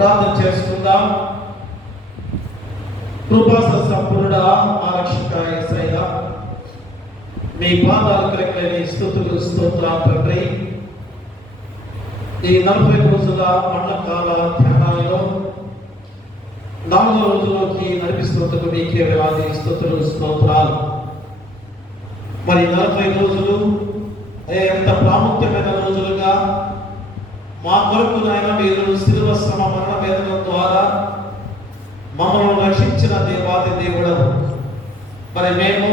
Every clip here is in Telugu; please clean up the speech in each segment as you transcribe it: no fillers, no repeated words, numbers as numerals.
ప్రార్థన చేసుకుందాం. కృపా సంపూర్ణుడా, మా రక్షక యేసయ్యా, మీ పాదాలు కలిగిన స్తుతులు స్తోత్రాలు తండ్రి. ఈ 40 రోజుల పండకాల ధ్యానాలలో 4వ రోజులోకి నడిపిస్తున్నందుకు మీకే వేలాది స్తుతులు స్తోత్రాలు. మరి 40 రోజులు ఎంత ప్రాముఖ్యమైన రోజులుగా మా కొరకు నాయన మీరు శిలువ శ్రమ మరణ వేదన ద్వారా మమ్మల్ని రక్షించిన దేవాది దేవుడవు. మరి మేము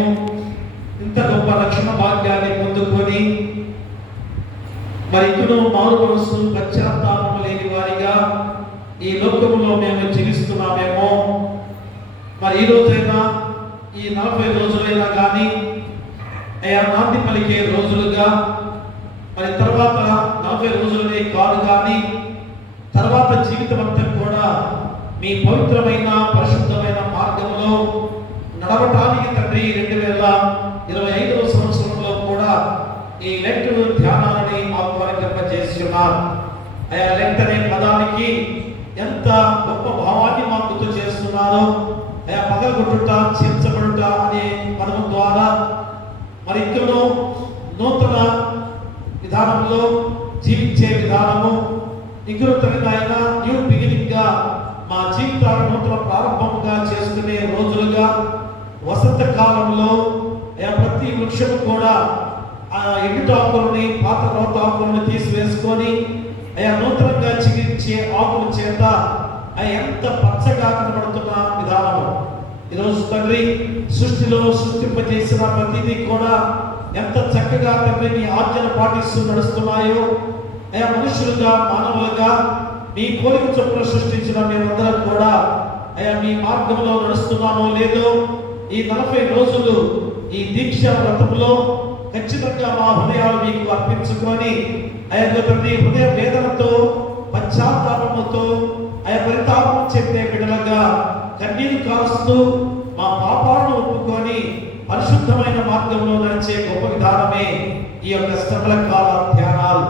ఇంత గొప్ప రక్షణ భాగ్యాన్ని పొందుకొని మరి ఇంకనూ మారు మనసు పశ్చాత్తాపం లేని వారిగా ఈ లోకంలో మేము జీవిస్తున్నామేమో. మరి ఈ రోజైనా ఈ 40 రోజులైనా కానీ నాంది పలికే రోజులుగా, మరి తర్వాత 40 రోజులనే కాదు కానీ తర్వాత జీవితం అంతా కూడా మీ పవిత్రమైన పరిశుద్ధమైన మార్గంలో నడవటానికి తండ్రి 2025వ సంవత్సరంలో కూడా ఈ లెంట్ ధ్యానాలని మాకు అనుగ్రహింపజేసి ఉన్నారు. అయా లెంట్ అనే పదానికి ఎంత గొప్ప భావాన్ని మాకు గుర్తు చేస్తున్నారో. అయా పగలగొట్టుట, చీల్చబడుట అనే పదం ద్వారా మరి ఇంకనూ నూతన విధానంలో జీవించే విధానము, నికృతమైన న్యూ బిగినింగ్ గా మా జీవితాలను నూతన ప్రారంభంగా చేసుకునే రోజులుగా, వసంత కాలంలో ప్రతి వృక్షము కూడా ఆ ఎండుటాకులని, పాత రోతాకులను తీసివేసుకొని నూతనంగా చిగించే ఆకుల చేత ఎంత పచ్చగా కనబడుతున్న విధానము. ఈరోజు తండ్రి సృష్టిలో సృష్టింపజేసిన ప్రతిదీ కూడా ఎంత చక్కగా తండ్రి మీ ఆజ్ఞను పాటిస్తూ నడుస్తున్నాయో. మనుషులుగా, మానవులుగా మీ పోలిక చొప్పున సృష్టించిన మేమందరం కూడా మీ మార్గంలో నడుస్తున్నామో లేదో ఈ 40 రోజులు ఈ దీక్ష వ్రతంలో ఖచ్చితంగా మా హృదయాలు మీకు అర్పించుకొని తండ్రి హృదయ వేదనతో, పశ్చాత్తాపముతో పరితాపం చెప్పే బిడ్డలుగా కన్నీరు కారుస్తూ మా పాపాలను ఒప్పుకొని పరిశుద్ధమైన మార్గంలో నడిచే గొప్ప విధానమే ఈ యొక్క శ్రమల కాల ధ్యానాలు.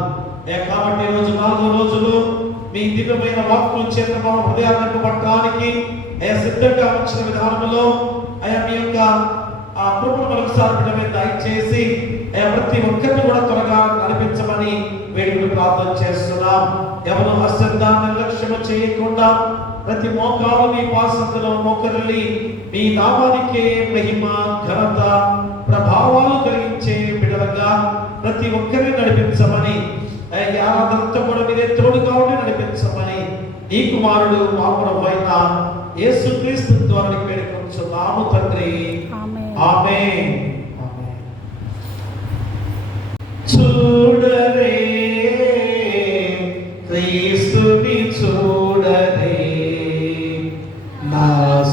కాబట్టి ఈరోజు 4వ రోజులు మీ దివ్యమైన వాక్కుల చేత మా హృదయాన్ని పట్టడానికి సిద్ధంగా వచ్చిన విధానంలో మీ యొక్క ఆ కృపను మరొకసారి బిడ్డ దయచేసి ప్రతి ఒక్కరిని కూడా త్వరగా నడిపించమని వేడుకలు ప్రార్థన చేస్తున్నాం. ఎవరు అశ్రద్ధ నిర్లక్ష్యం చేయకుండా ప్రతి మోకాలు మీ పాసంతలో మోకరిల్లి మీ నామానికే మహిమ, ఘనత, ప్రభావాలు కలిగించే బిడ్డలుగా ప్రతి ఒక్కరిని నడిపించమని, ఆరాధనతో కూడా మీరే తోడుగా ఉండి నడిపించమని ఈ కుమారుడు మా ప్రభువైన యేసుక్రీస్తు ద్వారా వేడుకొంచున్నాము తండ్రి. ఆమేన్. చూడరే క్రీస్తుని చూడరే నా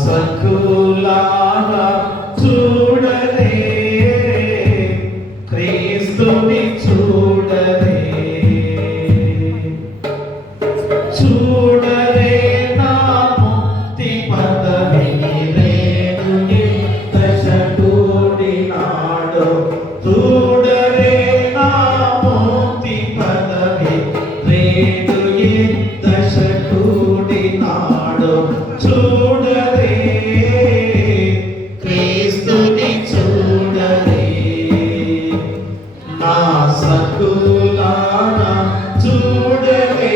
సకులారా, చూడరే క్రీస్తుని చూడరే, చూడరే నా ముక్తి పదవిని రేణు దశకూడి నాడు, చూడరే నా ముక్తి పదవి రేణు దశకూడి నాడు, చూడరే క్రీస్తుని చూడరే నా సకులారా, చూడరే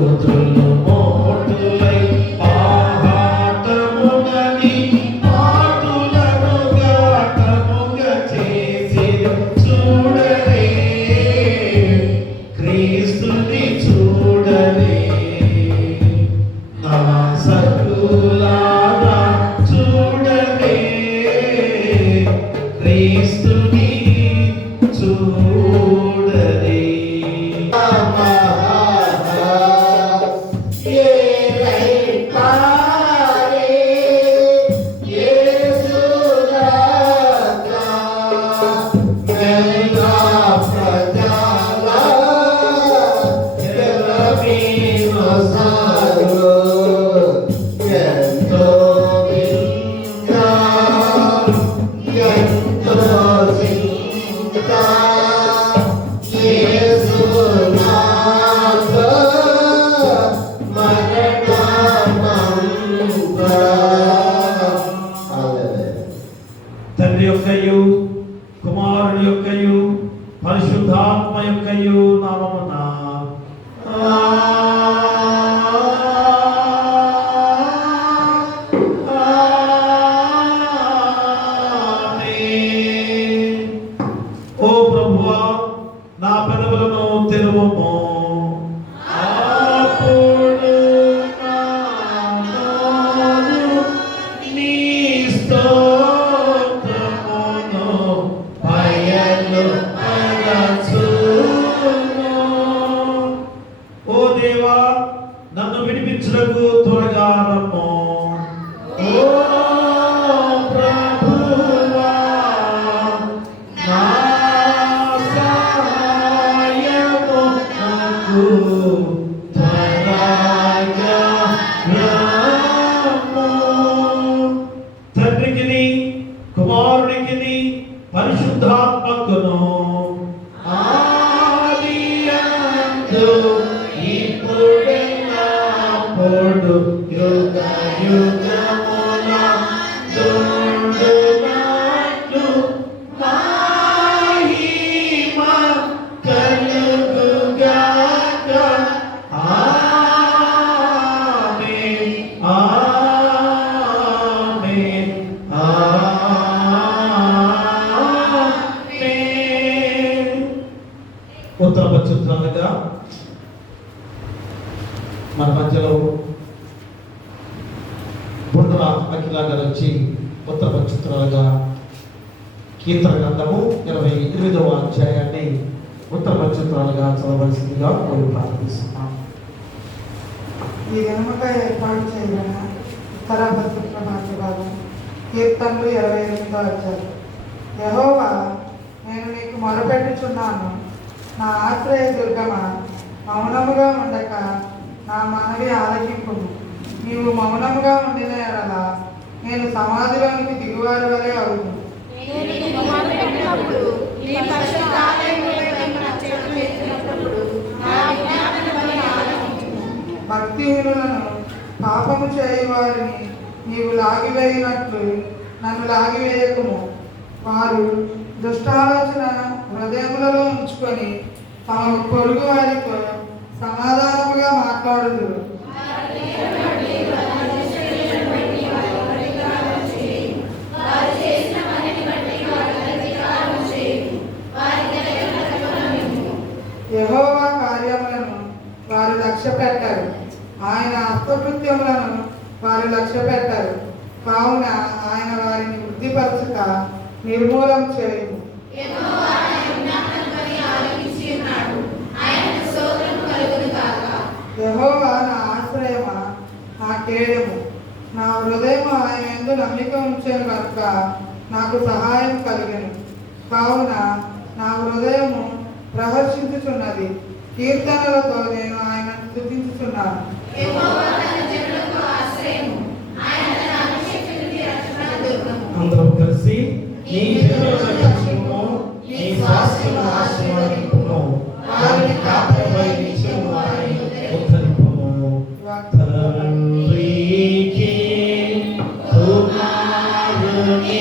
కూతుళ్ళు మోటులై ఆహాటముగని పాటులను గాటముగా చేసి చూడరే క్రీస్తుని చూడరే నా సకులారా చూడరే క్రీస్తుని చూడరే తండ్రి యొక్కయు కుమారుని యొక్కయు పరిశుద్ధాత్మ యొక్కయు నామమున ఆమేన్. ఓ ప్రభువా నా పెదవులను తెరువుము అప్పుడు నా నోరు నీ స్తోత్రమును బయలుపరచును. ఓ దేవా నన్ను విడిపించుటకు త్వరగా రమ్ము. ఓ ప్రభువా నా సహాయము నాకు త్వరగా రమ్ము. తండ్రికిని కుమారునికిని పరిశుద్ధాత్మకును ఆదియందు ఇప్పుడెల్లప్పుడు యుగ యుగముల దుండునట్లు మహిమ కలుగుగాక. ఆమేన్ ఆమేన్ ఆమేన్. ఉత్తర పచ్చుత్రాలుగా మన మధ్యలో బుడదల అఖిల గారు వచ్చి ఉత్తర పచ్చుత్రాలుగా కీర్తన గ్రంథము 28వ అధ్యాయాన్ని ఉత్తర పచ్చుత్రాలుగా చదవలసిందిగా కోరి ప్రార్థిస్తున్నాం. ఈ దినముగా ఏర్పాటు చేయబడిన ఉత్తర పత్రిక భాగం కీర్తనలు 28వ అధ్యాయం. యెహోవా, నేను నీకు మొరపెట్టుచున్నాను, నా ఆశ్రయ దుర్గమా, మౌనముగా ఉండక నా మనవి ఆలకింపుము. నీవు మౌనముగా ఉండిన ఎడల నేను సమాధిలోనికి దిగువారి వలె అవును. భక్తిహీనులను పాపము చేయువారిని నీవు లాగివేయినట్లు నన్ను లాగివేయకుము. వారు దుష్టాలోచన హృదయములలో ఉంచుకొని తమ పొరుగు వారితో సమాధానముగా మాట్లాడుదురు. యెహోవా కార్యములను వారు లక్ష్య పెట్టారు, ఆయన హస్తకృత్యములను వారు లక్ష్య పెట్టారు. కావున ఆయన వారిని వృద్ధిపరచుట నిర్మూలం చేయుము. యెహోవా నా ఆశ్రయమా, నా కేడము, నా హృదయం ఆయన యందు నమ్మిక ఉంచెను కనుక నాకు సహాయం కలిగెను. కావున నా హృదయము ప్రహర్షించుచున్నది, కీర్తనలతో నేను ఆయనను స్తుతించుచున్నాను. అందరం కలిసి నీ జనులను రక్షించుము, నీ స్వాస్థ్యమును ఆశీర్వదింపుము, వారిని కాపరిపై నిత్యము వారిని ఉద్ధరింపుము. తండ్రికి కుమారునికి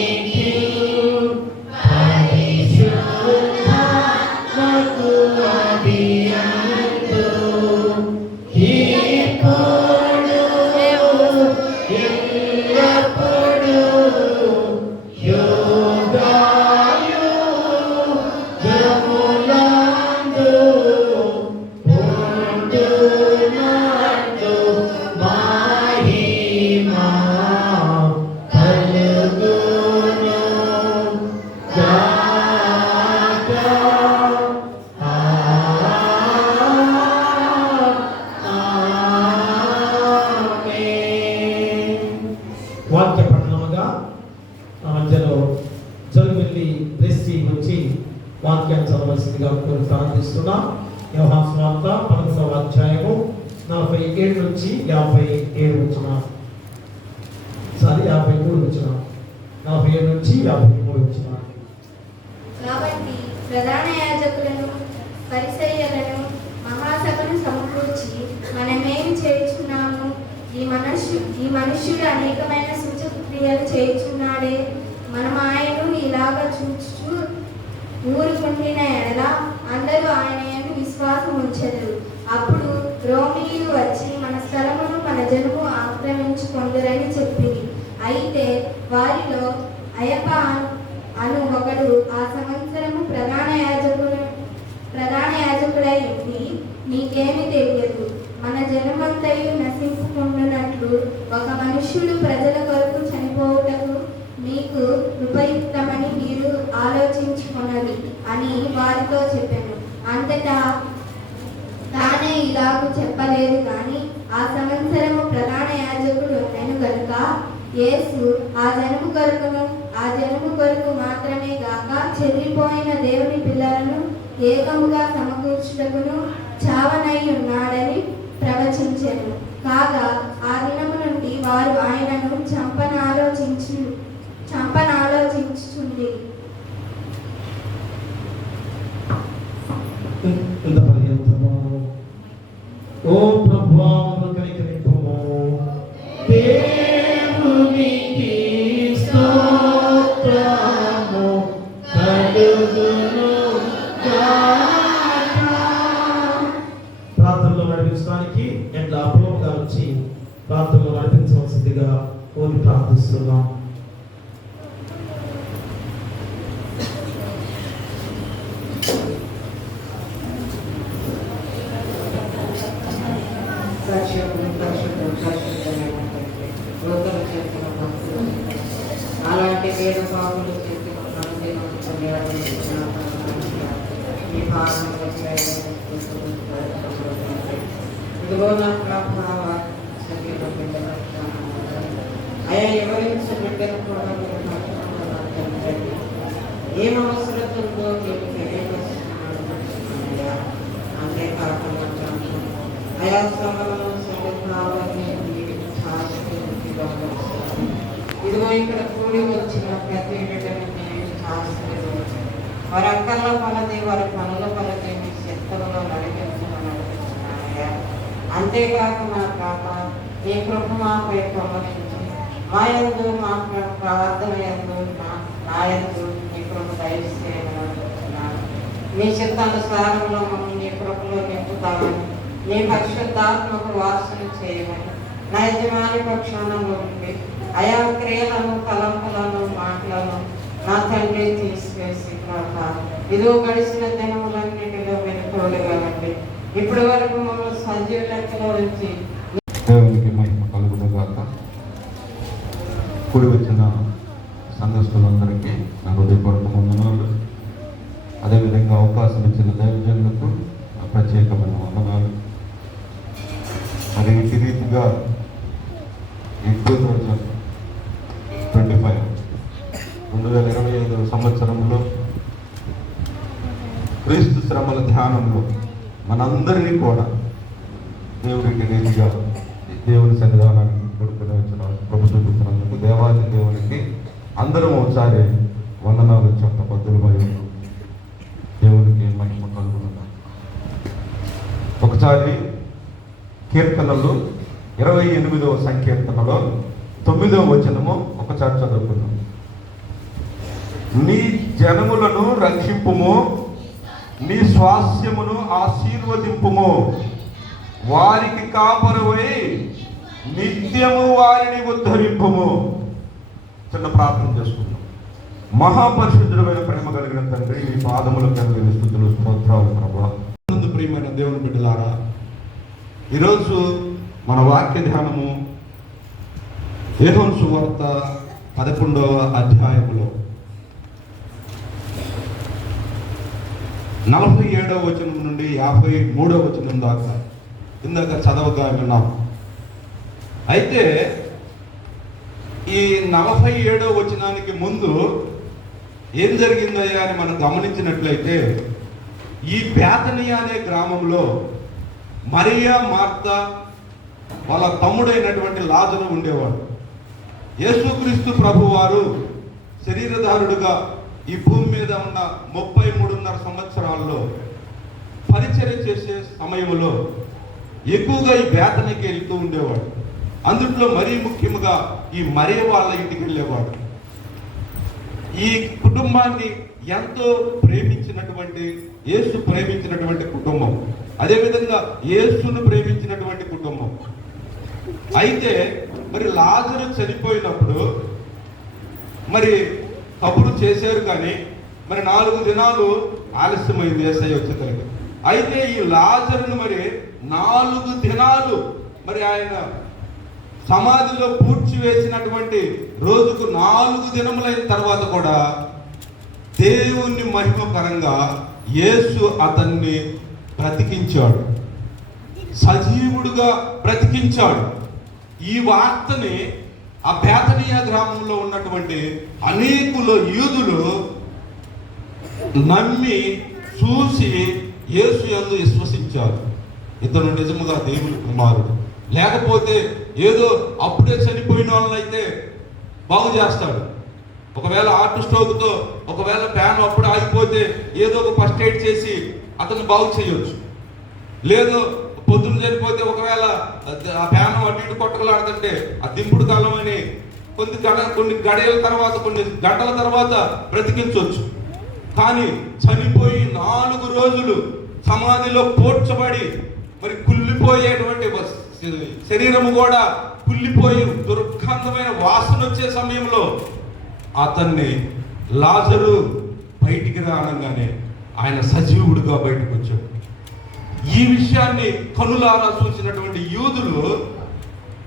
పరిశుద్ధాత్మకు ఆదియందు చదవలసిందిగా ప్రార్థిస్తున్నాం. యోహాను సువార్త 11వ అధ్యాయము 47 నుంచి 57 వచనాలు. 53 వచనాలు. 47 నుంచి 53 వచనాలు. కాబట్టి ప్రధాన యాజకులను పరిసయ్యులను మహాసభను సమకూర్చి మనమేమి చేయుచున్నాము, ఈ మనుష్యుడు అనేకమైన సూచక క్రియలు చేయుచున్నాడే, మనం ఆయనను ఇలాగ చూచు ఊరుకుండిన ఎడల అందరూ ఆయన యందు విశ్వాసం ఉంచెదరు. అప్పుడు రోమీయులు వచ్చి మన స్థలమును మన జనుము ఆక్రమించుకొందురని చెప్పింది. అయితే వారిలో అయప అను ఒకడు ఆ సంవత్సరము ప్రధాన యాజకుడై ఉండి, నీకేమి తెలియదు, మన జనమంతయు నశింపుకుంటున్నట్లు ఒక మనుష్యుడు ప్రజల కొరకు చనిపోవుటకు మీకు ఉపయుక్తమని మీరు ఆలోచించుకొనరు అని వారితో చెప్పాను. అంతటా తానే ఇలాగూ చెప్పలేదు కానీ ఆ సంవత్సరము ప్రధాన యాజకుడు నేను గనుక యేసు ఆ జనము కొరకు మాత్రమే గాక చెల్లిపోయిన దేవుని పిల్లలను ఏకముగా సమకూర్చుటకును చావనై ఉన్నాడని ప్రవచించెను. కాగా ఆ దినము నుండి వారు ఆయనను చంపనాలోచించుచుండి. ఇంత పర్యంతము ఓ ప్రభువా మమ్మల్ని కనికరింపుము. దేవునికి స్తోత్రము కలుగును గాక. ప్రార్థనలో నడిపించడానికి ఎట్లా అపోలోగా వచ్చి ప్రార్థనలో నడిపించవలసిందిగా కోరి ప్రార్థిస్తున్నాం. అలాంటి వేద బాబులు చేసిన ఇదిగో నా ప్రభావ అయ్యా ఎవరి బిడ్డను కూడా ఏం అవసరతుందో మీకు తెలియజేస్తున్నాడు. అంతేకాకుండా అయా శ్రమలను సంఘాలని ఇదిగో ఇక్కడ కూడి వచ్చిన ప్రతి బిడ్డని వారి అక్కర్ల కొలది వారి పనుల కొలది మీ శక్తులలో నడిపించాయా. అంతేకాక మా పాప ఈ కృప మాపై ప్రమోషించి మా యందు మా ప్రార్థన యందు నా యందు మీ కృప దయచేయమనుకుంటున్నాను. మీ చిత్తానుసారంలో మమ్మల్ని నీ కృపలో నింపుతామని, నీ పరిశుద్ధాత్మకు వాసన చేయమని నా యజమాని పక్షాన ఉండి అయా క్రియలను తలంపులను మాటలను నా తండ్రి తీసివేసి ఇదో గడిచిన దినములన్నిటిలో వెనుకోలుగా ఉండి ఇప్పటి వరకు మమ్మల్ని సజీవ లెక్కలో ఉంచి దేవునికి మహిమ కలుగునుగాక. కూడి వచ్చిన సంఘస్థులందరికీ నా హృదయపూర్వక వందనాలు. అదేవిధంగా అవకాశం ఇచ్చిన దైవజనులకు ప్రత్యేకమైన వందనాలు. మరి ఈ రీతిగా ఈ 2025 సంవత్సరంలో క్రీస్తు శ్రమల ధ్యానంలో మనందరినీ కూడా దేవుడికి రీతిగా దేవుని సన్నిధానానికి కొడుకుని వచ్చిన ప్రభు చూపుతున్నందుకు దేవాది దేవునికి అందరం ఒకసారి వందనాలు చెప్పబద్దులమై దేవునికి మహిమ కలుగునుగా. ఒకసారి కీర్తనలు 28వ సంకీర్తనలో 9వ వచనము ఒకసారి చదువుకున్నాం. నీ జనములను రక్షింపుము, నీ స్వాస్యమును ఆశీర్వదింపుము, వారికి కాపరువై నిత్యము వారిని ఉద్ధరింపుము. చిన్న ప్రార్థన చేసుకుంటాం. మహాపరిశుద్ధుడమైన ప్రేమ కలిగిన తండ్రి, నీ పాదములకు కలిగిన స్తుతులు స్తోత్రాలు ప్రభువా. ప్రియమైన దేవుని బిడ్డలారా, ఈరోజు మన వాక్య ధ్యానము యోహాను సువార్త 11వ అధ్యాయములో 47వ వచనం నుండి 53వ వచనం దాకా ఇందాక చదవగా విన్నాం. అయితే ఈ 47వ వచనానికి ముందు ఏం జరిగిందయ్యా అని మనం గమనించినట్లయితే ఈ బేతనియా అనే గ్రామంలో మరియా, మార్తా వాళ్ళ తమ్ముడైనటువంటి లాజరు ఉండేవాడు. యేసుక్రీస్తు ప్రభువారు శరీరధారుడుగా ఈ భూమి మీద ఉన్న 33.5 సంవత్సరాల్లో పరిచర్య చేసే సమయంలో ఎక్కువగా ఈ బేతనికి వెళ్తూ ఉండేవాడు. అందుట్లో మరీ ముఖ్యంగా ఈ మరియ వాళ్ళ ఇంటికి వెళ్ళేవాడు. ఈ కుటుంబాన్ని ఎంతో ప్రేమించినటువంటి, యేసు ప్రేమించినటువంటి కుటుంబం, అదేవిధంగా యేసును ప్రేమించినటువంటి కుటుంబం. అయితే మరి లాజరు చనిపోయినప్పుడు మరి కబురు చేశారు, కానీ మరి 4 దినాలు ఆలస్యమైంది యేసయ్య వచ్చేసరికి. అయితే ఈ లాజరును మరి 4 దినాలు మరి ఆయన సమాధిలో పూడ్చివేసినటువంటి రోజుకు 4 దినములైన తర్వాత కూడా దేవుని మహిమకరంగా యేసు అతన్ని బ్రతికించాడు, సజీవుడుగా బ్రతికించాడు. ఈ వార్తని ఆ బేతనియా గ్రామంలో ఉన్నటువంటి అనేకులు యూదులు నమ్మి చూసి యేసు యందు విశ్వసించారు. ఇతను నిజముగా దేవుని కుమారుడు, లేకపోతే ఏదో అప్పుడే చనిపోయిన వాళ్ళనైతే బాగు చేస్తాడు. ఒకవేళ హార్ట్ స్ట్రోక్తో ఒకవేళ ఫ్యాన్ అప్పుడు ఆగిపోతే ఏదో ఒక ఫస్ట్ ఎయిడ్ చేసి అతను బాగు చేయొచ్చు. లేదు పొద్దున్న చనిపోతే ఒకవేళ ఆ ఫ్యాన్ అటు ఇటు కొట్టగలాడుతుంటే ఆ దింపుడు కాలం అని కొన్ని గడియల తర్వాత, కొన్ని గంటల తర్వాత బ్రతికించవచ్చు. కానీ చనిపోయి 4 రోజులు సమాధిలో పోడ్చబడి మరి కుళ్ళిపోయేటువంటి శరీరము కూడా కుళ్ళిపోయి దుర్గంధమైన వాసన వచ్చే సమయంలో అతన్ని లాజరు బయటికి రానంగానే ఆయన సజీవుడుగా బయటకు వచ్చాడు. ఈ విషయాన్ని కనులారా చూసినటువంటి యూదులు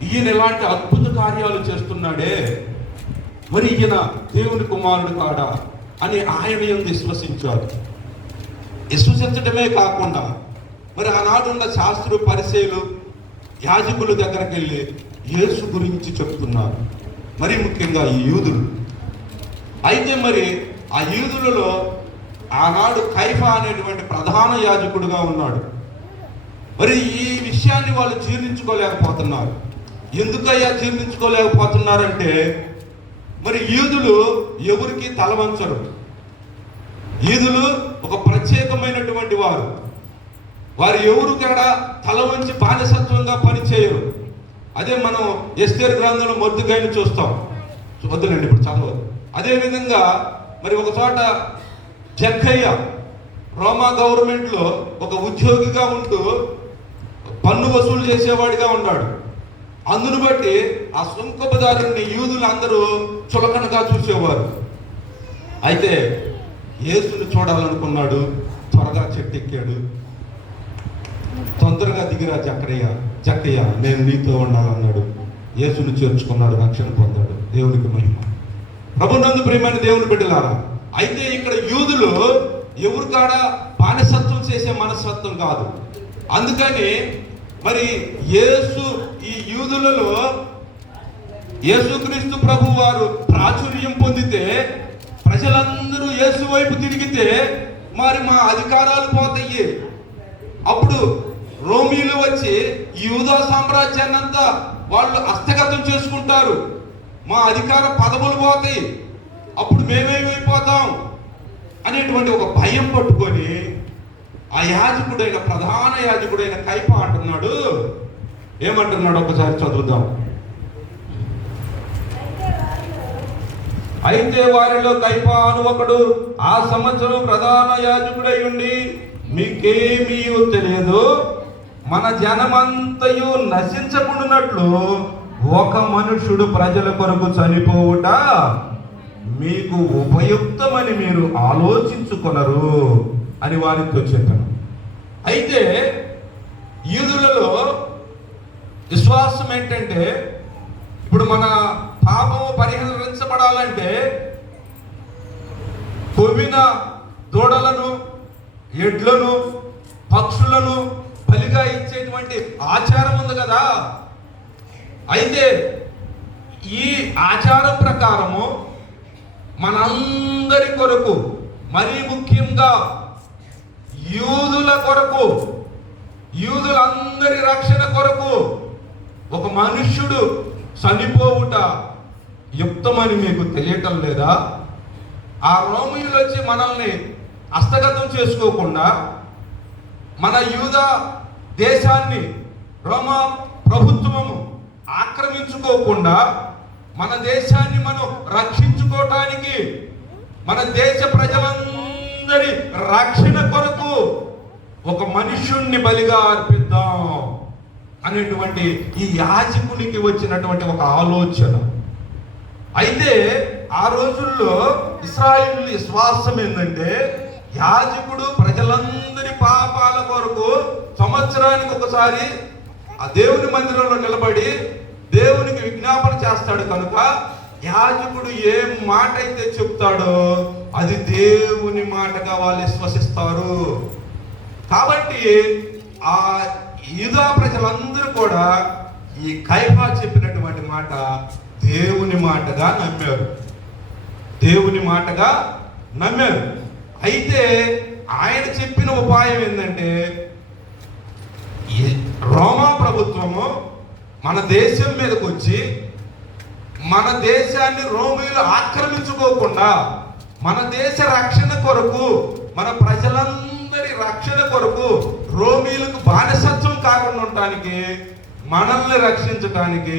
ఈయన ఎలాంటి అద్భుత కార్యాలు చేస్తున్నాడే, మరి ఈయన దేవుని కుమారుడు కాడా అని ఆయన యందు విశ్వసించారు. విశ్వసించడమే కాకుండా మరి ఆనాడున్న శాస్త్రు, పరిసయ్యులు, యాజకుల దగ్గరికి వెళ్ళి యేసు గురించి చెప్తున్నారు, మరి ముఖ్యంగా ఈ యూదులు. అయితే మరి ఆ యూదులలో ఆనాడు కైఫా అనేటువంటి ప్రధాన యాజకుడుగా ఉన్నాడు. మరి ఈ విషయాన్ని వాళ్ళు జీర్ణించుకోలేకపోతున్నారు. ఎందుకయ్యా జీర్ణించుకోలేకపోతున్నారంటే మరి యూదులు ఎవరికి తలవంచరు. యూదులు ఒక ప్రత్యేకమైనటువంటి వారు. వారు ఎవరు కూడా తల వంచి బానిసత్వంగా పనిచేయరు. అదే మనం ఎస్తేరు గ్రంథంలో మొర్దెకైని చూస్తాం. వద్దులండి ఇప్పుడు చదవదు. అదేవిధంగా మరి ఒక చోట జక్కయ్య రోమా గవర్నమెంట్లో ఒక ఉద్యోగిగా ఉంటూ పన్ను వసూలు చేసేవాడిగా ఉన్నాడు. అందును బట్టి ఆ సుంకపుదారుని యూదులు అందరూ చులకనగా చూసేవారు. అయితే యేసుని చూడాలనుకున్నాడు, త్వరగా చెట్టెక్కాడు. తొందరగా దిగిరా జక్కయ్య నేను నీతో ఉండాలన్నాడు. యేసుని చేర్చుకున్నాడు, రక్షణ పొందాడు. దేవునికి మహిమ. ప్రభునందు ప్రియమైన దేవుని బిడ్డలారా, అయితే ఇక్కడ యూదులు ఎవరు కాడ బానిసత్వం చేసే మనస్తత్వం కాదు. అందుకని మరి యేసు ఈ యూదులలో యేసుక్రీస్తు ప్రభు వారు ప్రాచుర్యం పొందితే, ప్రజలందరూ యేసు వైపు తిరిగితే మరి మా అధికారాలు పోతాయి. అప్పుడు రోమీలు వచ్చి యూదా సామ్రాజ్యాన్ని అంతా వాళ్ళు హస్తగతం చేసుకుంటారు, మా అధికార పదవులు పోతాయి, అప్పుడు మేమేమైపోతాం అనేటువంటి ఒక భయం పట్టుకొని ఆ యాజకుడైన, ప్రధాన యాజకుడైన కైఫా అంటున్నాడు. ఏమంటున్నాడు ఒకసారి చదువుదాం. అయితే వారిలో కైఫా అను ఒకడు ఆ సంవత్సరం ప్రధాన యాజకుడై ఉండి, మీకేమీ తెలియదు, మన జనమంతయు నశించకుండానట్లు ఒక మనుషుడు ప్రజల కొరకు చనిపోవుట మీకు ఉపయుక్తమని మీరు ఆలోచించుకొనరు అని వారితో చెప్పాను. అయితే యూదులలో విశ్వాసం ఏంటంటే, ఇప్పుడు మన పాపము పరిహరించబడాలంటే కొవ్విన దూడలను, ఎడ్లను, పక్షులను బలిగా ఇచ్చేటువంటి ఆచారం ఉంది కదా. అయితే ఈ ఆచారం ప్రకారము మనందరి కొరకు, మరీ ముఖ్యంగా యూదుల కొరకు, యూదులందరి రక్షణ కొరకు ఒక మనుష్యుడు చనిపోవుట యుక్తమని మీకు తెలియటం లేదా? ఆ రోమీయులు వచ్చి మనల్ని హస్తగతం చేసుకోకుండా, మన యూదా దేశాన్ని రోమా ప్రభుత్వము ఆక్రమించుకోకుండా, మన దేశాన్ని మనం రక్షించుకోవటానికి, మన దేశ ప్రజలందరి రక్షణ కొరకు ఒక మనుష్యుణ్ణి బలిగా అర్పిద్దాం అనేటువంటి ఈ యాజకునికి వచ్చినటువంటి ఒక ఆలోచన. అయితే ఆ రోజుల్లో ఇశ్రాయేలు విశ్వాసం ఏంటంటే, యాజకుడు ప్రజలందరి పాపాల కొరకు సంవత్సరానికి ఒకసారి ఆ దేవుని మందిరంలో నిలబడి దేవునికి విజ్ఞాపన చేస్తాడు కనుక, యాజకుడు ఏ మాట అయితే చెప్తాడో అది దేవుని మాటగా వాళ్ళు విశ్వసిస్తారు. కాబట్టి ఆ యూదా ప్రజలందరూ కూడా ఈ కైఫా చెప్పినటువంటి మాట దేవుని మాటగా నమ్మారు, దేవుని మాటగా నమ్మారు. అయితే ఆయన చెప్పిన ఉపాయం ఏంటంటే, ఈ రోమా ప్రభుత్వము మన దేశం మీదకి వచ్చి మన దేశాన్ని రోమీయులు ఆక్రమించుకోకుండా, మన దేశ రక్షణ కొరకు, మన ప్రజలందరి రక్షణ కొరకు, రోమీయులకు బానిసత్వం కాకుండా ఉండటానికి, మనల్ని రక్షించటానికి,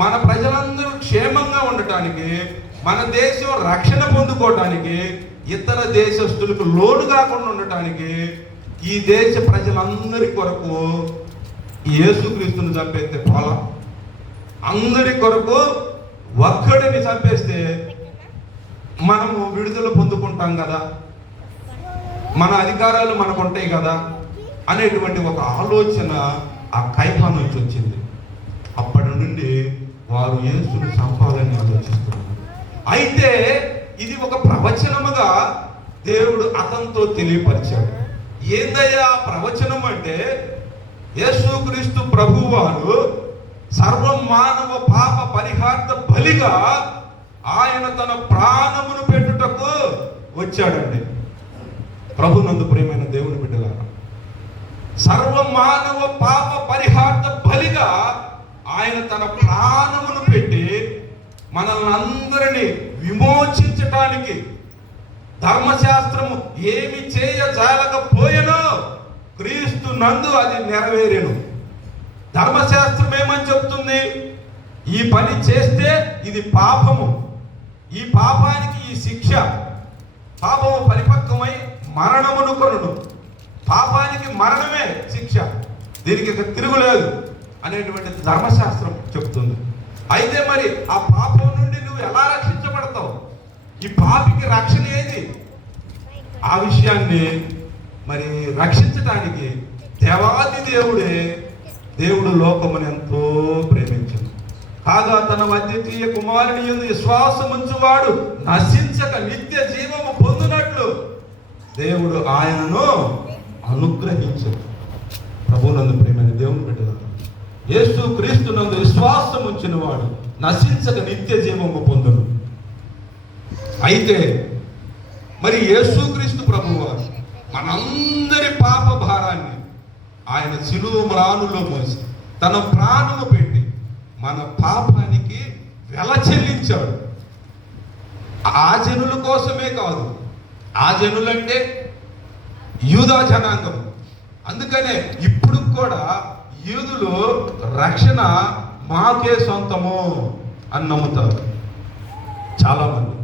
మన ప్రజలందరూ క్షేమంగా ఉండటానికి, మన దేశం రక్షణ పొందుకోవటానికి, ఇతర దేశస్తులకు లోటు కాకుండా ఉండటానికి, ఈ దేశ ప్రజలందరి కొరకు యేసుక్రీస్తుని చంపేస్తే పోలా, అందరి కొరకు ఒక్కడిని చంపేస్తే మనము విడుదల పొందుకుంటాం కదా, మన అధికారాలు మనకు ఉంటాయి కదా అనేటువంటి ఒక ఆలోచన ఆ కైఫా నుంచి వచ్చింది. అప్పటి నుండి వారు యేసుని చంపాలని ఆలోచిస్తున్నారు. అయితే ఇది ఒక ప్రవచనముగా దేవుడు అతనితో తెలియపరిచాడు. ఏందయ్యా ప్రవచనం అంటే, యేసుక్రీస్తు ప్రభువారు సర్వ మానవ పాప పరిహార్థ బలిగా ఆయన తన ప్రాణమును పెట్టుటకు వచ్చాడండి. ప్రభునందు ప్రియమైన దేవుని బిడ్డలారా, సర్వ మానవ పాప పరిహార్థ బలిగా ఆయన తన ప్రాణమును పెట్టి మనల్ని అందరినీ విమోచించటానికి, ధర్మశాస్త్రము ఏమి చేయజాలకపోయెనో క్రీస్తు నందు అది నెరవేరెను. ధర్మశాస్త్రం ఏమని చెప్తుంది? ఈ పని చేస్తే ఇది పాపము, ఈ పాపానికి ఈ శిక్ష, పాపము పరిపక్వమై మరణమును కొనును, పాపానికి మరణమే శిక్ష, దీనికి ఇక తిరుగులేదు అనేటువంటి ధర్మశాస్త్రం చెప్తుంది. అయితే మరి ఆ పాపం నుండి నువ్వు ఎలా రక్షించబడతావు? ఈ పాపికి రక్షణ ఏది? ఆ విషయాన్ని మరి రక్షించడానికి దేవాది దేవుడు లోకమును ఎంతో ప్రేమించాడు. కాగా తన అద్వితీయ కుమారుని యందు విశ్వాసముంచువాడు నశించక నిత్య జీవము పొందునట్లు దేవుడు ఆయనను అనుగ్రహించాడు. ప్రభునందు ప్రియమైన దేవుని బిడ్డలారా, యేసు క్రీస్తునందు విశ్వాసం ఉంచిన వాడు నశించక నిత్య జీవము పొందును. అయితే మరి యేసుక్రీస్తు ప్రభువారు మనందరి పాప భారాన్ని ఆయన శిలువ మ్రానులో మోసి తన ప్రాణము పెట్టి మన పాపానికి వెల చెల్లించాడు. ఆ జనుల కోసమే కాదు, ఆ జనులంటే యూదా జనాంగం. అందుకనే ఇప్పుడు కూడా యూదులు రక్షణ మాకే సొంతము అని నమ్ముతారు చాలామంది.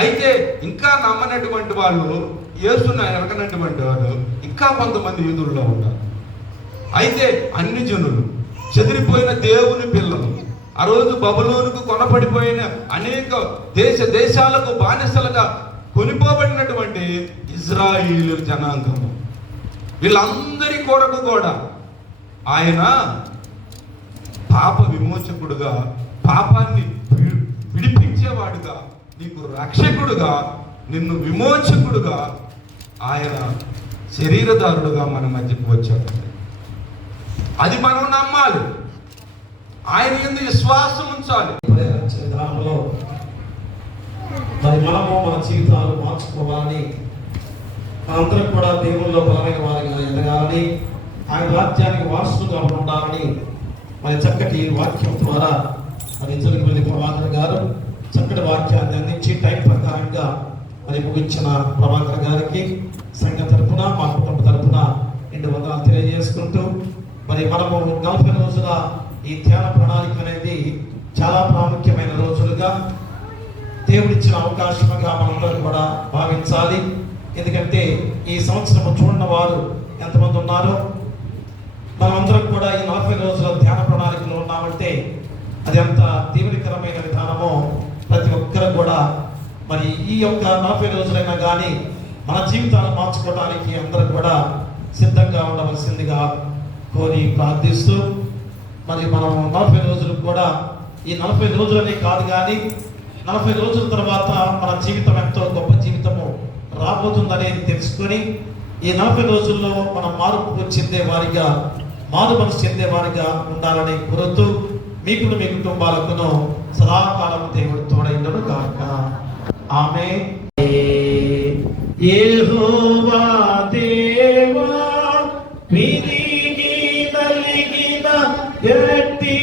అయితే ఇంకా నమ్మనటువంటి వాళ్ళు, యేసుని ఎరగనటువంటి వాళ్ళు ఇంకా కొంతమంది యూదుల్లో ఉన్నారు. అయితే అన్ని జనులు, చెదిరిపోయిన దేవుని పిల్లలు, ఆ రోజు బబులోనుకు కొనపడిపోయిన అనేక దేశాలకు బానిసలుగా కొనిపోబడినటువంటి ఇజ్రాయిలు జనాంగము, వీళ్ళందరి కొరకు కూడా ఆయన పాప విమోచకుడుగా, పాపాన్ని విడిపించేవాడుగా, నీకు రక్షకుడుగా, నిన్ను విమోచకుడుగా ఆయన శరీరధారుడుగా మన మధ్యకు వచ్చాడు. అది మనం నమ్మాలి, ఆయన యందు విశ్వాసం ఉంచాలి. దానిలో మరి మనము మన జీవితాలు మార్చుకోవాలని మనందరం కూడా దేవుల్లో బలమైన వారిగా ఎదగాలని, ఆయన రాజ్యానికి వారసులుగా ఉండాలని మరి చక్కటి వాక్యం ద్వారా మరి జరుగుబడి ప్రభాకర్ గారు చక్కటి వాక్యాన్ని అందించి టైం ప్రకారంగా మరి ముగించిన ప్రభాకర్ గారికి సంఘ తరఫున మా కుటుంబ తరఫున 2 వందనాలు తెలియజేసుకుంటూ, మరి మనము 40 రోజుల ఈ ధ్యాన ప్రణాళిక అనేది చాలా ప్రాముఖ్యమైన రోజులుగా దేవుడిచ్చిన అవకాశముగా మనందరం కూడా భావించాలి. ఎందుకంటే ఈ సంవత్సరం చూడని వారు ఎంతమంది ఉన్నారో, మనమందరం కూడా ఈ 40 రోజుల ధ్యాన ప్రణాళికలో ఉన్నామంటే అది ఎంత తీవ్రకరమైన విధానమో ప్రతి ఒక్కరు కూడా మరి ఈ యొక్క 40 రోజులైనా కానీ మన జీవితాలను మార్చుకోవడానికి అందరూ కూడా సిద్ధంగా ఉండవలసిందిగా కోరి ప్రార్థిస్తూ, మరి మనం 40 రోజులు కూడా ఈ 40 రోజులనే కాదు కానీ 40 రోజుల తర్వాత మన జీవితం ఎంతో గొప్ప జీవితము రాబోతుందనేది తెలుసుకొని ఈ 40 రోజుల్లో మనం మార్పు చెందే వారిగా, మారు మనసు చెందే వారిగా ఉండాలని కోరుతూ, మీకు మీ కుటుంబాలకును సదాకాలం దేవుడు తోడైండును గాక. ఆమేన్. యెహోవా దేవా విరిగి నలిగిన ఎట్టి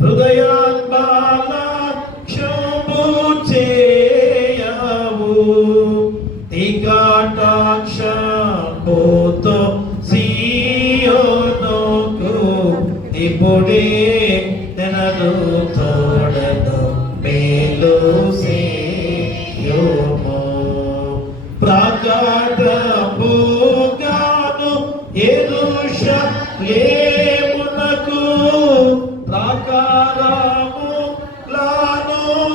హృదయాత్మల క్షోభు చేయవు, తికటాక్షపోతో సియోనుకు ఇప్పుడే నెనను తోడను మేలు సేయోము, ప్రకటముగాను యెరూషలేమునకు ప్రాకారములను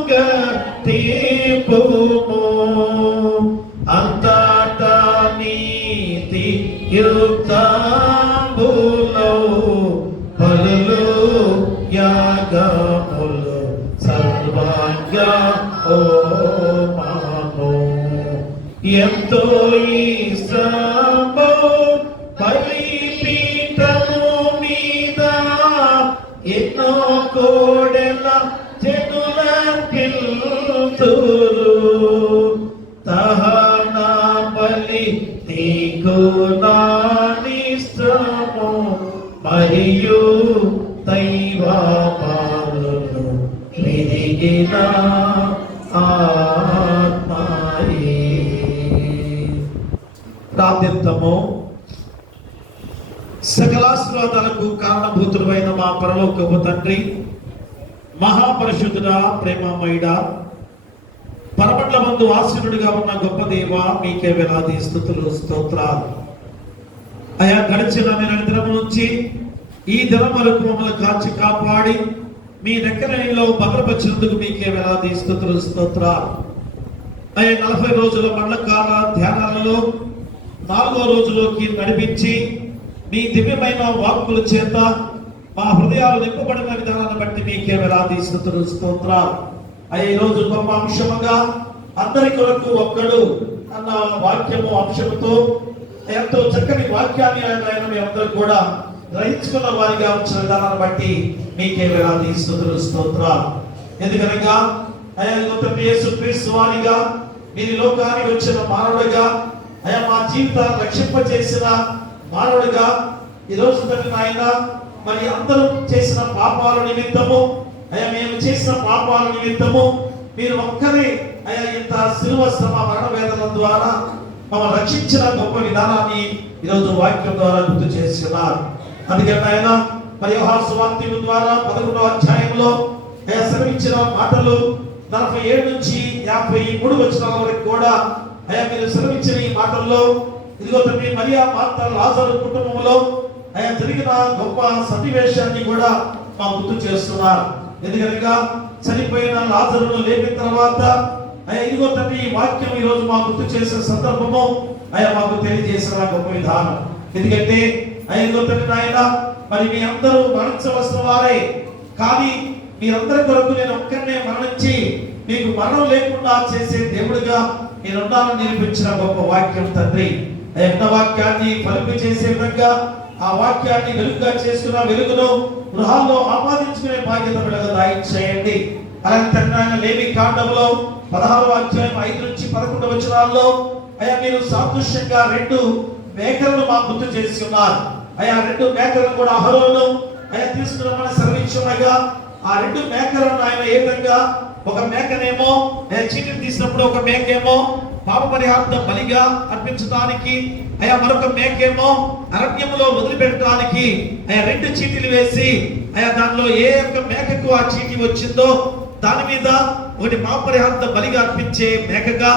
కట్టింపుము, అంతటా నీతి యుక్తములో బలులు యాగములు సర్వంగా హోమము, ఎంతో ఇష్టము బలిపీఠము మీద ఎన్నో కోడెల జనుల పిల్తురు, దహన బలి నీకు నానిష్టము మరియు దైవమాలను విరిగిన ఆత్మయే. ప్రార్థిద్దాము. సకలాశీర్వాదాలకు కారణభూతుడైన మా పరలోకపు తండ్రి, మహాపరిశుద్ధుడా, ప్రేమమయుడా, పరమండలమందు ఆశీనుడిగా ఉన్న గొప్ప దేవ, మీకే వేలాది స్తుతులు స్తోత్రాలు. అయా గడిచిన దినం నుంచి ఈ దినం వరకు మమ్మల్ని కాచి కాపాడి మీ రెక్కలలో భద్రపరిచినందుకు మీకే వేలాది స్తుతులు స్తోత్రాలు. అయా 40 రోజుల మండలకాల ధ్యానాలలో 4వ రోజులోకి నడిపించి మీ దివ్యమైన వాక్కుల చేత మా హృదయాలు నింపబడిన విధానాన్ని బట్టి మీకే వేలాది స్తుతులు స్తోత్రాలు. ఈ రోజు గొప్ప అంశముగా అందరి కొరకు ఒక్కడు అన్న వాక్యము అంశముతో ఎంతో చక్కని వాక్యాన్ని ఆయన మేమందరూ కూడా గ్రహించుకున్న వారిగా వచ్చిన విధానాన్ని బట్టి మీకే వేలాది స్తుతులు స్తోత్రాలు. ఎందుకనగా యేసుక్రీస్తు వారిగా మీరు లోకానికి వచ్చిన మానవుడిగా, అయా మా జీవితాన్ని రక్షింపచేసిన మానవుడిగా ఈ రోజు ఆయన మరి అందరూ చేసిన పాపాల నిమిత్తము, అయ్యా మేము చేసిన పాపాల నిమిత్తము మీరు ఒక్కరే అయ్యా ఇంత శిలువ శ్రమ మరణ వేదన ద్వారా మమ్మల్ని రక్షించిన గొప్ప విధానాన్ని ఈరోజు వాక్యం ద్వారా గుర్తు చేస్తున్నారు. అందుకని ఆయన మరి యోహాను సువార్త ద్వారా 11వ అధ్యాయంలో అయ్యా సెలవిచ్చిన మాటలు 47 నుంచి 53 వచనాల వరకు కూడా అయ్యా మీరు సెలవిచ్చిన ఈ మాటల్లో ఇదిగో తండ్రి మరియా మార్త లాజరు కుటుంబంలో అయ్యా జరిగిన గొప్ప సన్నివేశాన్ని కూడా మా గుర్తు చేస్తున్నారు. ఎందుకనగా చనిపోయిన లాజరును లేపిన తర్వాత అయ్యా ఇదిగో తండ్రి ఈ వాక్యం ఈ రోజు మా గుర్తు చేసిన సందర్భము అయ్యా మాకు తెలియజేసిన గొప్ప విధానం. ఎందుకంటే అయ్యా ఇదిగో తండ్రి ఆయన మరి మీ అందరూ మరణించవలసిన వారే, కానీ మీరందరి కొరకు నేను ఒక్కరినే మరణించి మీకు మరణం లేకుండా చేసే దేవుడిగా నేనున్నానని నిరూపించిన గొప్ప వాక్యం తండ్రి. ఆ వాక్యాన్ని ఫలింప చేసే విధంగా ఆ వాక్యాన్ని వెలుగుగా చేసుకున్న వెలుగును గృహాల్లో ఆపాదించుకునే బాధ్యత బిడ్డగా దయచేయండి. అలాగే తండ్రి లేవి కాండంలో 16వ అధ్యాయం 5 నుంచి 11 వచనాల్లో అయ్యా మీరు సాదృశ్యంగా 2 మేకలను మాకు గుర్తు చేసి ఉన్నారు. అయ్యా 2 మేకలను కూడా అహరోను అయ్యా తీసుకురమ్మని సెలవిచ్చుండగా ఆ 2 మేకలను ఆయన ఏ విధంగా, ఒక మేకనేమో చీటిని తీసినప్పుడు ఒక మేకేమో పాప పరిహార్థ బలిగా అర్పించడానికి, అయ్యా మరొక మేకేమో అరణ్యములో వదిలిపెట్టడానికి అయ్యా 2 చీటీలు వేసి అయ్యా దానిలో ఏ ఒక్క మేకకు ఆ చీటీ వచ్చిందో దాని మీద ఒకటి పాప పరిహార్థ బలిగా అర్పించే మేకగా,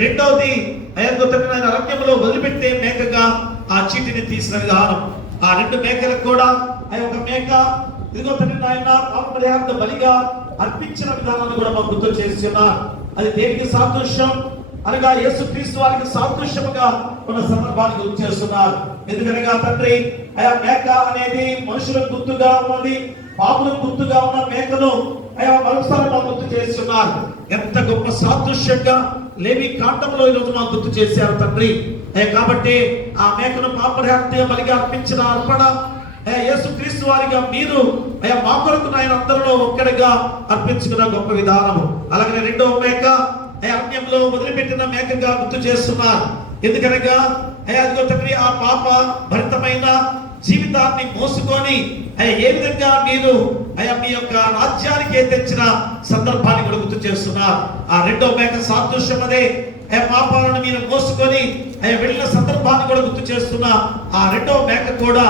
రెండవది అయ్యా అరణ్యములో వదిలిపెట్టే మేకగా ఆ చీటిని తీసిన విధానం. ఆ 2 మేకలకు కూడా అయ్యా ఒక మేక ఇదిగో తండ్రి నాయన పాప పరిహార్థ బలిగా అర్పించిన విధానాన్ని కూడా మాకు గుర్తు చేసి ఉన్నారు. అది దేనికి సాదృశ్యం అనగా యేసుక్రీస్తు వారికి సాదృశ్యముగా ఉన్న సందర్భాన్ని గుర్తు చేస్తున్నారు. ఎందుకనగా తండ్రి అయా మేక అనేది మనుషులకు గుర్తుగా ఉన్నది, పాపులకు గుర్తుగా ఉన్న మేకను అయా మరొకసారి మాకు గుర్తు చేస్తున్నారు. ఎంత గొప్ప సాదృశ్యంగా లేవి కాండంలో ఈరోజు మాకు గుర్తు చేశారు తండ్రి. కాబట్టి ఆ మేకను పాపరిహార్థ బలిగా అర్పించిన అర్పణ యేసుక్రీస్తు వారిగా మీరు అయా మా కొరకు ఆయన అందరిలో ఒక్కడిగా అర్పించుకున్న గొప్ప విధానము. అలాగే 2వ మేక అరణ్యంలో వదిలిపెట్టిన మేకగా గుర్తు చేస్తున్నారు. ఎందుకనగా అదిగో తండ్రి ఆ పాప భరితమైన జీవితాన్ని మోసుకొని ఏ విధంగా మీరు మీ యొక్క రాజ్యానికి తెచ్చిన సందర్భాన్ని కూడా గుర్తు చేస్తున్నారు. ఆ 2వ మేక సాదృశ్యం అదే పాపాలను మీరు మోసుకొని వెళ్ళిన సందర్భాన్ని కూడా గుర్తు చేస్తున్న ఆ 2వ మేక కూడా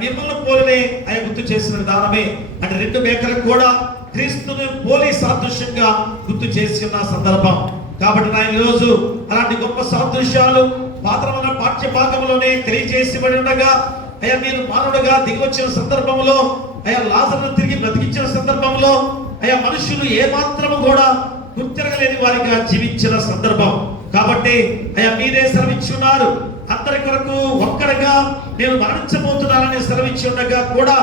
మిమ్మల్ని పోలినే గుర్తు చేసిన విధానమే. అంటే 2 మేకలకు కూడా క్రీస్తుని పోలి సాదృశ్యంగా గుర్తు చేసిన సందర్భం. కాబట్టి నా ఈరోజు అలాంటి గొప్ప సాదృశ్యాలు పాత్రమైన పాఠ్య భాగంలోనే తెలియజేసిబడి ఉండగా మీరు మానవుడిగా దిగివచ్చిన సందర్భంలో లాజరును తిరిగి బ్రతికించిన సందర్భంలో మనుషులు ఏ మాత్రము కూడా గుర్తిరగలేని వారిగా జీవించిన సందర్భం. కాబట్టి మీరే సెలవిచ్చున్నారు, అందరి కొరకు ఒక్కడిగా నేను మరణించబోతున్నానని సెలవిచ్చి ఉండగా కూడా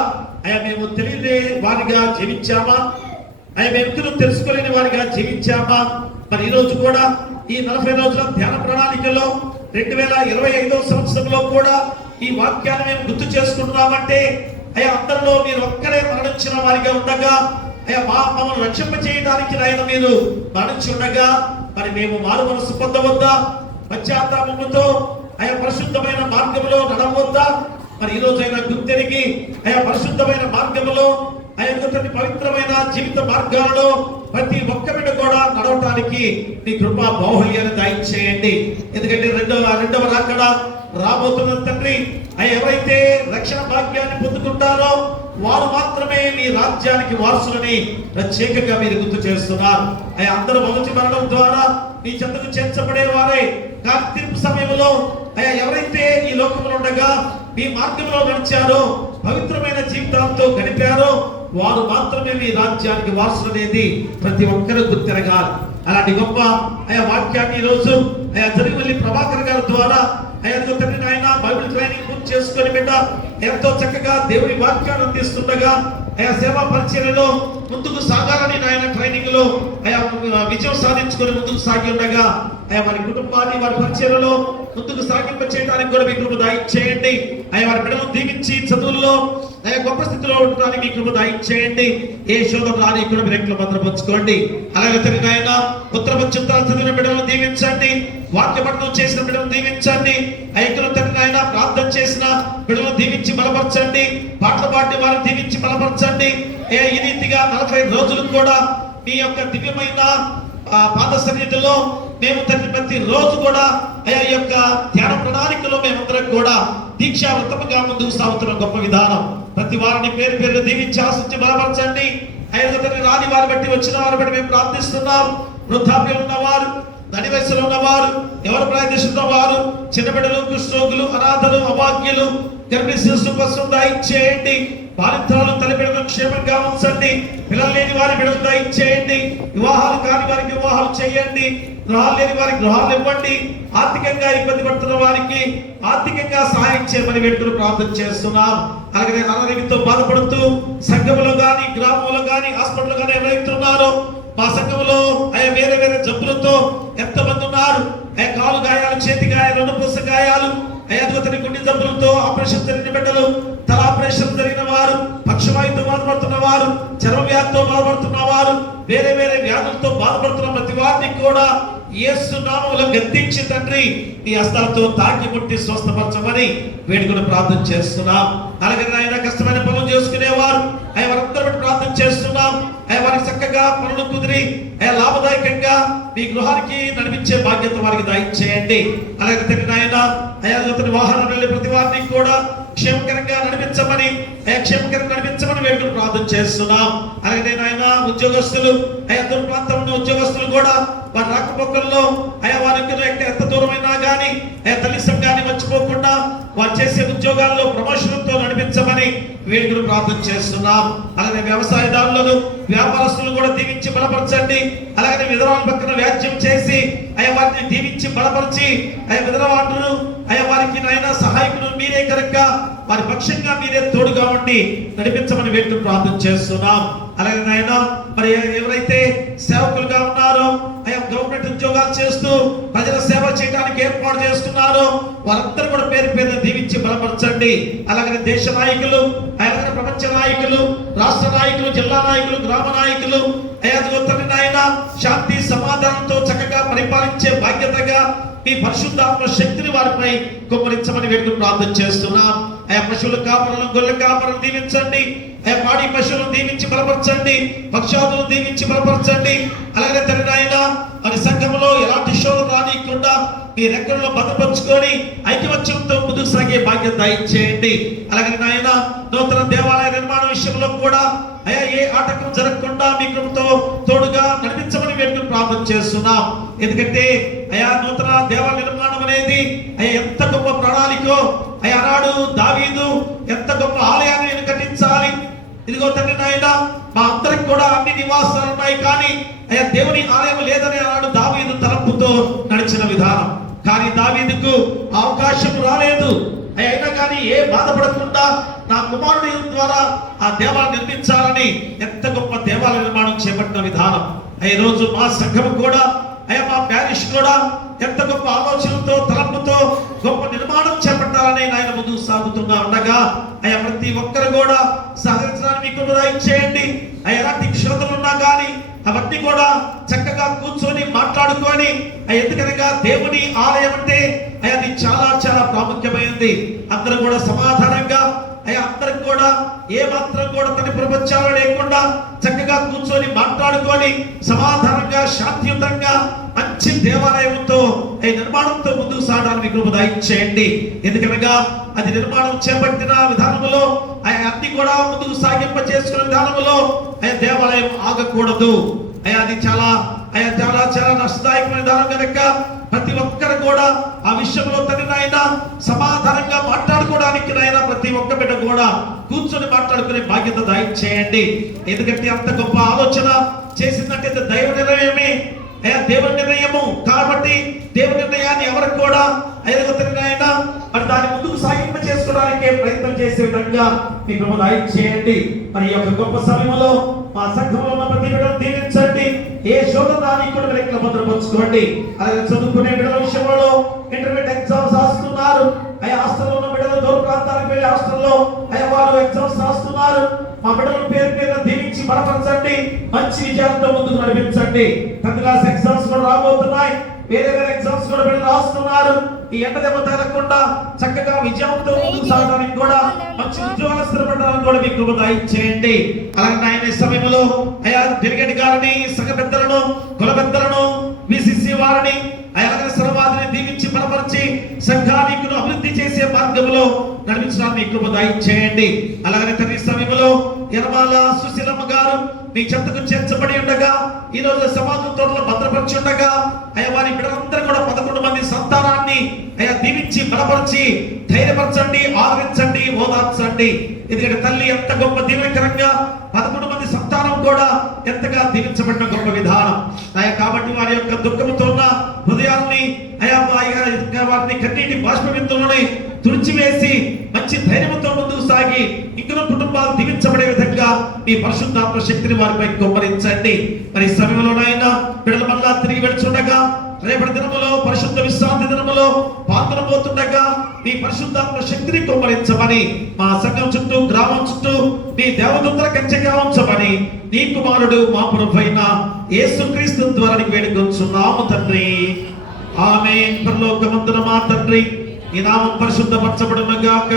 మేము తెలియని వారిగా జీవించామా, మేము తెలుసుకోలేని వారిగా జీవించామా? మరి ఈ రోజు కూడా ఈ 40 రోజుల ధ్యాన ప్రణాళికలో 2025వ సంవత్సరంలో కూడా ఈ వాక్యాన్ని మేము గుర్తు చేసుకుంటున్నామంటే అందరిలో మీరు ఒక్కరే మరణించిన వారిగా ఉండగా మమ్మల్ని రక్షింప చేయడానికి ఆయన మీరు మరణించి ఉండగా మరి మేము మారు మనసు పొందవద్దా? పశ్చాత్తాపముతో పరిశుద్ధమైన మార్గంలో నడవద్దా? మరి ఈ రోజు అయినా గుర్తెరిగి పరిశుద్ధమైన మార్గంలో పవిత్రమైన జీవిత మార్గాలలో ప్రతి ఒక్క బిడ్డ కూడా నడవటానికి నీ కృపా బాహుళ్యాన్ని దయచేయండి. ఎందుకంటే రెండవ రాకడ రాబోతున్న తండ్రి ఎవరైతే రక్షణ భాగ్యాన్ని పొందుకుంటారో వారు మాత్రమే మీ రాజ్యానికి వారసులని ప్రత్యేకంగా మీరు గుర్తు చేస్తున్నారు. అందరూ మొదటి మరణం ద్వారా మీ చెంతకు చేర్చబడే వారే. కానీ తీర్పు సమయంలో ఎవరైతే ఈ లోకంలో ఉండగా మీ మార్గంలో నడిచారో పవిత్రమైన జీవితాలతో గడిపారో వారు మాత్రమే మీ రాజ్యానికి వారసులు అనేది ప్రతి ఒక్కరూ గుర్తిరగాలి. అలాంటి గొప్ప వాక్యాన్ని ఈ రోజు జరిగివల్లి ప్రభాకర్ గారి ద్వారా తండ్రి ఆయన బైబిల్ ట్రైనింగ్ పూర్తి చేసుకొని బిడ్డ ఎంతో చక్కగా దేవుని వాక్యాన్ని అందిస్తుండగా సేవా పరిచర్యలో ముందుకు సాగాలని ఆయన ట్రైనింగ్ లో విజయం సాధించుకొని ముందుకు సాగి ఉండగా వారి కుటుంబాన్ని వారి పరిచర్యలో ముందుకు సాగింప చేయడానికి కూడా మీ కృప దయచేయండి. వారి బిడ్డలను దీవించి చదువుల్లో గొప్ప స్థితిలో ఉండడానికి మీ కృప దయచేయండి. ఏ శోధం రాని కూడా మీరు ఎక్కువ భద్రపరచుకోండి. అలాగే తండ్రి ఆయన ఉత్తర పశ్చిత్తాలు చదివిన బిడ్డలను దీవించండి, వాక్య పఠనం చేసిన బిడ్డలను దీవించండి. ఎక్కడ తండ్రి ఆయన ప్రార్థన చేసిన బిడ్డలను దీవించి బలపరచండి, పాటలు పాడి వారిని దీవించి బలపరచండి. ఈ రీతిగా 45 రోజులు కూడా మీ యొక్క దివ్యమైన పాద సన్నిధిలో మేము తండ్రి ప్రతి రోజు కూడా ఈ యొక్క ధ్యాన ప్రణాళికలో మేమందరం కూడా దీక్షా వ్రతముగా ముందుకు సాగుతున్న గొప్ప విధానం. ప్రతి వారిని పేరు పేరు దీవించి ఆశించి బలపరచండి. తండ్రి రాని వారి బట్టి వచ్చిన వారి బట్టి మేము ప్రార్థిస్తున్నాం. వృద్ధాప్యం ఉన్నవారు, నడి వయసులో ఉన్నవారు, ఎవరు ప్రయత్నిస్తున్న వారు, చిన్న బిడ్డలు, కుష్ఠరోగులు, అనాథలు, అభాగ్యులు, గర్భిణీ శిశు పశువులు దయచేయండి. బాలింతరాలు తల్లిబిడ్డలను క్షేమంగా ఉంచండి. పిల్లలు లేని వారి బిడ్డలు దయచేయండి. వివాహాలు కాని వారికి వివాహాలు చేయండి. గృహాలు లేని వారికి గృహాలు ఇవ్వండి. ఆర్థికంగా ఇబ్బంది పడుతున్న వారికి ఆర్థికంగా సహాయం చేయమని వ్యక్తులు ప్రార్థన చేస్తున్నాం. అలాగే అనారోగ్యంతో బాధపడుతూ సంఘంలో గాని, గ్రామంలో గాని, హాస్పిటల్ గాని ఎవరైతే ఉన్నారో మా సంఘంలో వేరే వేరే జబ్బులతో ఎంతమంది ఉన్నారు, కాలు గాయాలు, చేతి గాయాలు, అనుపూస గాయాలు, అతని గుండె జబ్బులతో ఆపరేషన్ జరిగిన బిడ్డలు, తల ఆపరేషన్ జరిగిన వారు, పక్షవాయుతో బాధపడుతున్న వారు, చర్మ వ్యాధితో బాధపడుతున్న వారు, వేరే వేరే వ్యాధులతో బాధపడుతున్న ప్రతి వారిని కూడా యేసు నామములో గద్దించి తండ్రి నీ హస్తాలతో తాకి ముట్టి స్వస్థపరచమని వేడుకొని ప్రార్థన చేస్తున్నాం. అలాగే నాయన కష్టమైన పనులు చేసుకునేవారు అయ్యా వారందరూ ప్రార్థన చేస్తున్నాం. అయ్యా వారికి చక్కగా పనులు కుదిరి అయ్యా లాభదాయకంగా మీ గృహానికి నడిపించే బాధ్యత వారికి దయచేయండి. అలాగే తండ్రి నాయన అయ్యా అతని వాహనం వెళ్ళే ప్రతి వారిని కూడా క్షేమకరంగా నడిపించమని వేడుకొని ప్రార్థన చేస్తున్నాం. అలాగే నాయన ఉద్యోగస్తులు అయ్యా దూర ప్రాంతంలో ఉద్యోగస్తులు కూడా వారి రాకపోకల్లో అయ్యా వారికి ఎంత దూరమైనా కానీ అయ్యా తల్లి సంఘాన్ని మర్చిపోకుండా వారు చేసే ఉద్యోగాల్లో ప్రమోషన్తో నడిపించమని వేడుకొని ప్రార్థన చేస్తున్నాం. అలాగే వ్యవసాయదారులను వ్యాపారస్తులు కూడా దీవించి బలపరచండి. అలాగే విధవాళ్ళ పక్కన వ్యాజ్యం చేసి అయ్యా వారిని దీవించి బలపరిచి అయ్యా విధవాళ్ళను అయ్యా వారికి నాయన సహాయకులు మీరే కనుక వారి పక్షంగా మీరే తోడుగా ఉండి నడిపించమని వేడుకొని ప్రార్థన చేస్తున్నాం. అలాగే నాయన మరి ఎవరైతే సేవకులుగా ఉన్నారో అయ్యా గవర్నమెంట్ ఉద్యోగాలు చేస్తూ ప్రజల సేవ చేయడానికి ఏర్పాటు చేస్తున్నారో వారందరూ కూడా పేరు పేరు దీవించి బలపరచండి. అలాగే దేశ నాయకులు అలాగే ప్రపంచ నాయకులు రాష్ట్ర నాయకులు జిల్లా నాయకులు గ్రామ నాయకులు అయ్యా నాయన శాంతి సమాధానంతో చక్కగా పరిపాలించే బాధ్యతగా మీ పరిశుద్ధాత్మ శక్తిని వారిపై కుమ్మరించమని వేడుకొని ప్రార్థన చేస్తున్నాం. అయ్యా పశువుల కాపరులను గొర్రెల కాపరులను దీవించండి. అయ్యా పాడి పశువులను దీవించి బలపరచండి. పక్షాదులను దీవించి బలపరచండి. అలాగే తండ్రి నాయన మరి సంఘంలో ఎలాంటి శోధన రానియకుండా మీ రెక్కల్లో భద్రపరుచుకొని ఐకమత్యంతో ముందుకు సాగే బాధ్యత దయచేయండి. అలాగే నాయన నూతన దేవాలయ నిర్మాణ విషయంలో కూడా అయ్యా ఏ ఆటంకం జరగకుండా మీ కృపతో తోడుగా నడిపించమని వేడుకొని ప్రార్థన చేస్తున్నాం. ఎందుకంటే అయ్యా నూతన దేవాలయ నిర్మాణం అనేది అయ్యా ఎంత గొప్ప ప్రణాళికో అయ్యా నాడు దావీదు ఎంత గొప్ప ఆలయాన్ని నేను కట్టించాలి. ఇదిగో తండ్రి నాయన మా అందరికి కూడా అన్ని నివాసాలు ఉన్నాయి కానీ అయ్యా దేవుని ఆలయం లేదని ఆనాడు దావీదు తలంపుతో నడిచిన విధానం. కానీ దావీదుకు అవకాశం రాలేదు. అయినా కానీ ఏ బాధపడకుండా నా కుమారుడి ద్వారా ఆ దేవాలయం నిర్మించాలని ఎంత గొప్ప దేవాలయ నిర్మాణం చేపట్టిన విధానం. ఈ రోజు మా సంఘం కూడా అయ్యా మా ప్యారిష్ కూడా ఎంత గొప్ప ఆలోచనలతో తలంపుతో గొప్ప నిర్మాణం చేపట్టాలని ఆయన ముందుకు సాగుతున్నా ఉండగా అయ్యా ప్రతి ఒక్కరు కూడా సహకరించడానికి మీకు దయచేయండి. ఎలాంటి క్షోధలు ఉన్నా కానీ అవన్నీ కూడా చక్కగా కూర్చొని మాట్లాడుకొని ఎందుకనగా దేవుని ఆలయం అంటే అది చాలా చాలా ప్రాముఖ్యమైనది. అందరూ కూడా సమాధానంగా అందరికి కూడా ఏ మాత్రం కూడా తన ప్రపంచాలు లేకుండా చక్కగా కూర్చొని మాట్లాడుకొని సమాధానంగా శాంతియుతంగా మంచి దేవాలయంతో నిర్మాణంతో ముందుకు సాగడానికి కృప దయచేయండి. ఎందుకనగా అది నిర్మాణం చేపట్టిన విధానంలో అన్ని కూడా ముందుకు సాగింప చేసుకునే విధానంలో దేవాలయం ఆగకూడదు. అది చాలా చాలా నష్టదాయకమైన విధానం కనుక ప్రతి ఒక్కరు కూడా ఆ విషయంలో తండ్రి నాయన సమాధానంగా మాట్లాడుకోవడానికి నాయన ప్రతి ఒక్క బిడ్డ కూడా కూర్చొని మాట్లాడుకునే బాధ్యత దయచేయండి. ఎందుకంటే అంత గొప్ప ఆలోచన చేసిందంటే దైవ నిర్ణయమే, దేవుని నిర్ణయము. కాబట్టి దేవుని నిర్ణయాన్ని ఎవరికి కూడా ఆయన మరి దాని ముందుకు సాగింప చేసుకోవడానికి ప్రయత్నం చేసే విధంగా మీ కృప దయచేయండి. మరి ఈ యొక్క గొప్ప సమయంలో మా సంఘంలో ఉన్న ప్రతి బిడ్డను దీవించండి. ఏ శోధన దానికి కూడా మీరు భద్రపరచుకోండి. అలాగే చదువుకునే బిడ్డల విషయంలో ఇంటర్మీడియట్ ఎగ్జామ్స్ రాస్తున్నారు. హాస్టల్లో ఉన్న బిడ్డలు దూర ప్రాంతాలకు వెళ్ళి హాస్టల్లో వారు ఎగ్జామ్స్ రాస్తున్నారు. మా బిడ్డల పేరు దీవించి బలపరచండి. మంచి విజయాలతో ముందుకు నడిపించండి. 10th క్లాస్ ఎగ్జామ్స్ కూడా రాబోతున్నాయి. వేరే ఎగ్జామ్స్ కూడా బిడ్డలు రాస్తున్నారు. ఈ ఎండ దెబ్బ తగలకుండా చక్కగా విజయంతో ముందుకు సాగడానికి కూడా మంచి ఉద్యోగాలు స్థిరపడడానికి కూడా మీకు కృప దయచేయండి. అలాగే ఆయన సమయంలో డెలిగేట్ గారిని సంఘ పెద్దలను కుల పెద్దలను బిసిసి వారిని అలాగే సర్వాధిని దీవించి బలపరిచి సంఘానికి అభివృద్ధి చేసే మార్గంలో నడిపించడానికి మీకు కృప దయచేయండి. అలాగే తండ్రి సమయంలో యనమాల సుశీలమ్మ గారు మీ చెంతకు చేర్చబడి ఉండగా ఈ రోజు సమాజం తోటలో భద్రపరిచి ఉండగా వారి బిడ్డలందరూ కూడా 11 మంది సంతానాన్ని దీవించి బలపరిచి ధైర్యపరచండి, ఆదరించండి, ఓదార్చండి. ఎందుకంటే తల్లి ఎంత గొప్ప దీవెనకరంగా 11 మంది సంతానం కూడా ఎంతగా దీవించబడిన గొప్ప విధానం. కాబట్టి వారి యొక్క దుఃఖంతో ఉన్న హృదయాన్ని వారిని కన్నీటి బాష్పవిత్తులని తుడిచివేసి మంచి ధైర్యంతో ముందుకు సాగి ఇంకనూ కుటుంబాలు దీవించబడే విధంగా మీ పరిశుద్ధాత్మ శక్తిని వారిపై కుమ్మరించండి. మరి సమయంలోనైనా బిడ్డల మళ్ళా తిరిగి వెళ్తుండగా రేపటి దినములో పరిశుద్ధ విశ్రాంతి దినములో పాల్గొనబోతుండగా మీ పరిశుద్ధాత్మ శక్తిని కుమ్మరించమని మా సంఘం చుట్టూ గ్రామం చుట్టూ మీ దేవదూతల కంచెగా ఉంచమని నీ కుమారుడు మా ప్రభువైన యేసుక్రీస్తు ద్వారా వేడుకొంచున్నాము తండ్రి. ఆమేన్. పరలోకమందున మా తండ్రి, నీ నామం పరిశుద్ధపరచబడును గాక,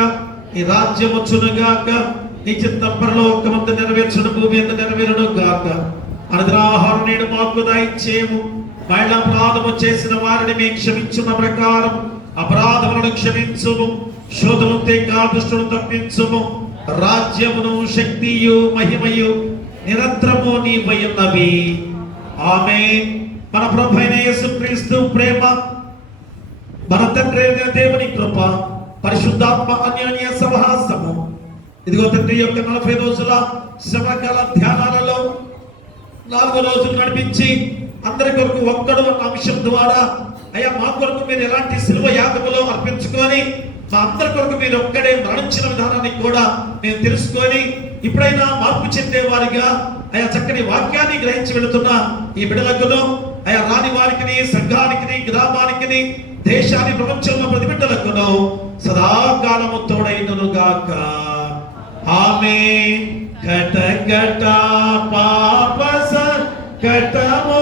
నీ రాజ్యం వచ్చును గాక, నీ చిత్తం పరలోకమందు నెరవేర్చును భూమి మీద నెరవేరును గాక. అనుదినాహారం నేడు మాకు దయచేయము. మహిళ అపరాధము చేసిన వారిని మేము క్షమించున్న ప్రకారం అపరాధములను క్షమించుము. శోధను తెగా దుష్టును తప్పించుము. రాజ్యమును శక్తియు మహిమయు నిరంతరము నీవై ఉన్నవి. ఆమేన్. మన ప్రభువైన యేసుక్రీస్తు ప్రేమ, మన తండ్రి అయిన దేవుని కృప, పరిశుద్ధాత్మ అన్యోన్య సహవాసము ఇదిగో తండ్రి యొక్క 40 రోజుల శ్రమకాల ధ్యానాలలో 4వ రోజులు నడిపించి అందరి కొరకు ఒక్కడు అన్న అంశం ద్వారా అయ్యా మా కొరకు మీరు ఎలాంటి శిలువ యాగములో అర్పించుకొని మా అందరి కొరకు మీరు ఒక్కడే మరణించిన విధానాన్ని కూడా మేము తెలుసుకొని ఇప్పుడైనా మార్పు చెందే వారిగా అయా చక్కని వాక్యాన్ని గ్రహించి వెళుతున్న ఈ బిడ్డలకు అయా రాని వారికి, సంఘానికి, గ్రామానికి, దేశాన్ని, ప్రపంచంలో ప్రతి బిడ్డలకు సదాకాలము తోడైనను గాక. ఆమేన్. కట కట పాప కటము